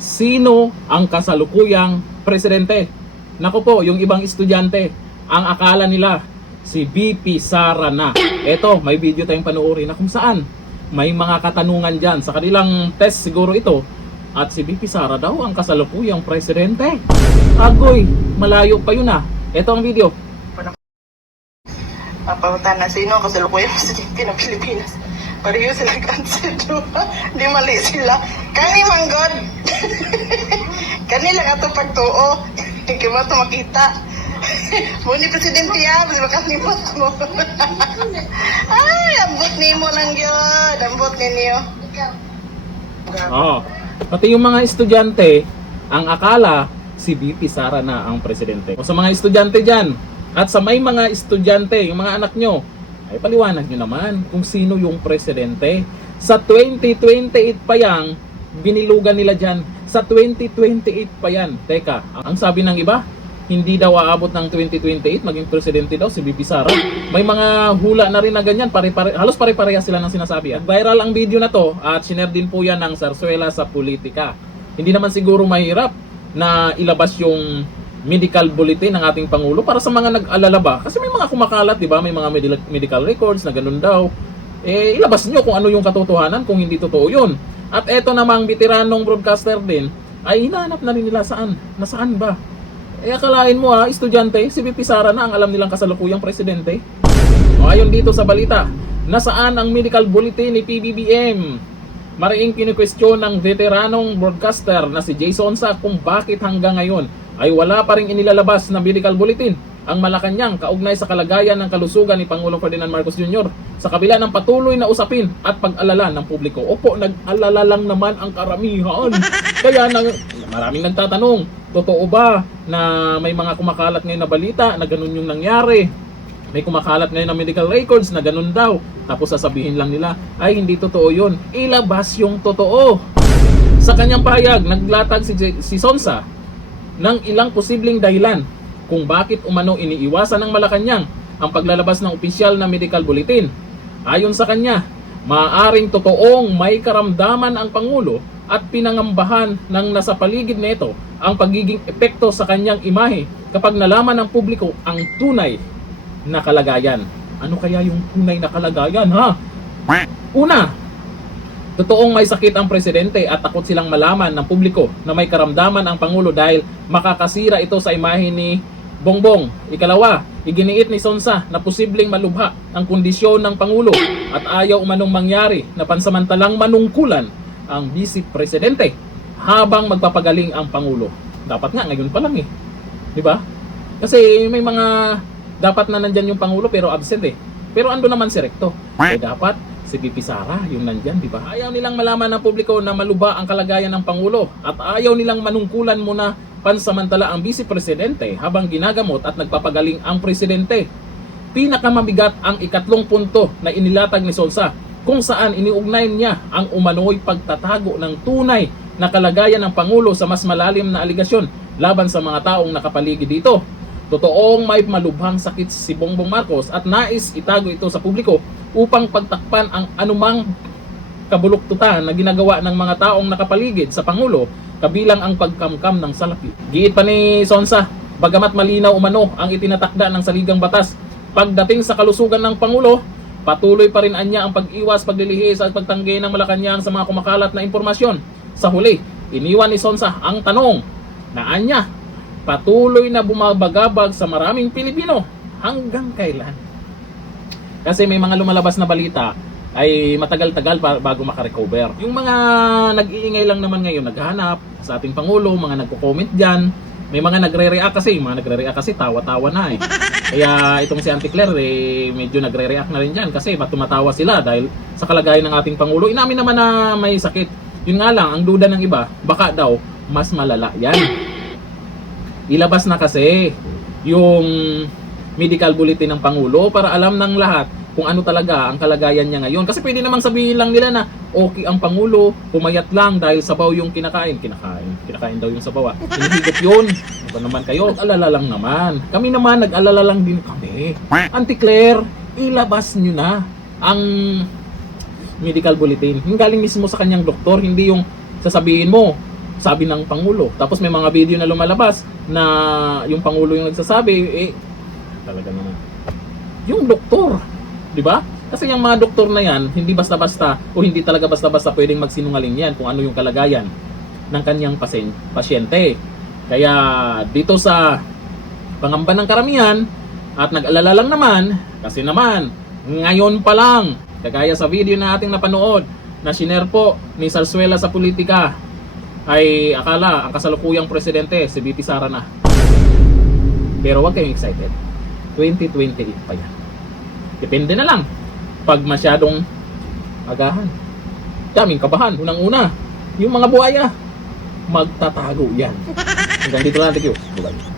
sino ang kasalukuyang presidente. Naku po, yung ibang estudyante, ang akala nila si VP Sara na. Eto, may video tayong panoorin na kung saan may mga katanungan dyan. Sa kanilang test siguro ito, at si VP Sara daw ang kasalukuyang presidente. Agoy, malayo pa yun ah. Eto ang video. Papamutan na sino ang kasalukuyang presidente ng Pilipinas. Pareho sila cancer, diba? Di mali sila. Kani manggod. Kani lang ato pagtuo. Kaya mo ito makita. Muni presidente ya, mas makalimot mo. Ay, ambot ni mo lang yun. Ambot ninyo. Oh. Pati yung mga estudyante, ang akala si VP Sara na ang presidente. O sa mga estudyante dyan, at sa may mga estudyante, yung mga anak nyo, ay paliwanag nyo naman kung sino yung presidente. Sa 2028 pa yan, binilugan nila dyan. Sa 2028 pa yan. Teka, ang sabi ng iba, hindi daw aabot ng 2028, maging presidente daw si VP Sara. May mga hula na rin na ganyan, halos pare-pareha sila ng sinasabi. At viral ang video na to at sinare din po yan ng Zarzuela sa Politika. Hindi naman siguro mahirap na ilabas yung medical bulletin ng ating Pangulo para sa mga nag-alala ba? Kasi may mga kumakalat, di ba? May mga medical records na ganun daw. Eh, ilabas nyo kung ano yung katotohanan, kung hindi totoo yun. At eto namang veteranong broadcaster din, ay hinahanap na rin nila saan. Nasaan ba? Eh, akalain mo ha, estudyante, si VP Sara na ang alam nilang kasalukuyang presidente. O ayon dito sa balita, nasaan ang medical bulletin ni PBBM? Mariing kinu-question ng veteranong broadcaster na si Jason Sa kung bakit hanggang ngayon ay wala pa ring inilalabas na medical bulletin ang Malacanang kaugnay sa kalagayan ng kalusugan ni Pangulong Ferdinand Marcos Jr. sa kabila ng patuloy na usapin at pag-alala ng publiko. Opo, nag-alala lang naman ang karamihan. Kaya maraming nagtatanong, totoo ba na may mga kumakalat ngayon na balita na ganun yung nangyari? May kumakalat ngayon na medical records na ganun daw. Tapos sasabihin lang nila, ay hindi totoo yun. Ilabas yung totoo. Sa kanyang pahayag, naglatag si Sonsa ng ilang posibleng dahilan kung bakit umano iniiwasan ng Malacanang ang paglalabas ng opisyal na medical bulletin. Ayon sa kanya, maaaring totoong may karamdaman ang Pangulo at pinangambahan ng nasa paligid nito ang pagiging epekto sa kanyang imahe kapag nalaman ng publiko ang tunay na kalagayan. Ano kaya yung tunay na kalagayan ha? Una, totoong may sakit ang presidente at takot silang malaman ng publiko na may karamdaman ang Pangulo dahil makakasira ito sa imahe ni Bongbong. Ikalawa, iginiit ni Sonsa na posibleng malubha ang kondisyon ng Pangulo at ayaw umanong mangyari na pansamantalang manungkulan ang Vice Presidente habang magpapagaling ang Pangulo. Dapat nga ngayon pa lang eh. Di ba? Kasi may mga dapat na nandyan yung Pangulo pero absent eh. Pero ando naman si Recto. Eh dapat si VP Sara yung nandyan, di ba? Ayaw nilang malaman ng publiko na malubha ang kalagayan ng Pangulo at ayaw nilang manungkulan muna pansamantala ang Vice Presidente habang ginagamot at nagpapagaling ang Presidente. Pinakamabigat ang ikatlong punto na inilatag ni Sonsa kung saan iniugnay niya ang umano'y pagtatago ng tunay na kalagayan ng Pangulo sa mas malalim na aligasyon laban sa mga taong nakapaligid dito. Totoong may malubhang sakit si Bongbong Marcos at nais itago ito sa publiko upang pagtakpan ang anumang kabuluktutan na ginagawa ng mga taong nakapaligid sa Pangulo kabilang ang pagkamkam ng salapi. Giit pa ni Sonsa, bagamat malinaw umano ang itinatakda ng saligang batas, pagdating sa kalusugan ng Pangulo, patuloy pa rin anya ang pag-iwas, paglilihis at pagtanggi ng Malacanang sa mga kumakalat na impormasyon. Sa huli, iniwan ni Sonsa ang tanong na anya, patuloy na bumabagabag sa maraming Pilipino hanggang kailan? Kasi may mga lumalabas na balita ay matagal-tagal bago makarecover. Yung mga nag-iingay lang naman ngayon, naghahanap sa ating Pangulo, mga nagko-comment dyan, may mga nagre-react kasi, tawa-tawa na eh. Kaya itong si Auntie Claire medyo nagre-react na rin dyan kasi tumatawa sila dahil sa kalagayan ng ating Pangulo. Inamin naman na may sakit. Yun nga lang, ang duda ng iba, baka daw mas malala yan. Ilabas na kasi yung medical bulletin ng Pangulo para alam ng lahat kung ano talaga ang kalagayan niya ngayon. Kasi pwede namang sabihin lang nila na okay ang Pangulo, pumayat lang dahil sabaw yung kinakain daw yung sabaw. Hinihigop yun. Ano naman kayo? Nag-alala lang naman. Kami naman, nag-alala lang din kami. Auntie Claire, ilabas nyo na ang medical bulletin. Yung galing mismo sa kanyang doktor, hindi yung sasabihin mo sabi ng Pangulo. Tapos may mga video na lumalabas na yung Pangulo yung nagsasabi, talaga naman. Yung doktor, di ba? Kasi yung mga doktor na yan, hindi basta-basta o hindi talaga basta-basta pwedeng magsinungaling yan kung ano yung kalagayan ng kanyang pasyente. Kaya dito sa pangamba ng karamihan at nag-alala lang naman, kasi naman, ngayon pa lang, kagaya sa video na ating napanood, na shinare po ni Zarzuela sa politika, ay akala ang kasalukuyang presidente si VP Sara na. Pero huwag kayong excited. 2028 pa yan. Depende na lang. Pag masyadong agahan, daming kabahan. Unang-una, yung mga buhaya, magtatago yan. Hanggang dito lang. Thank you. Bye-bye.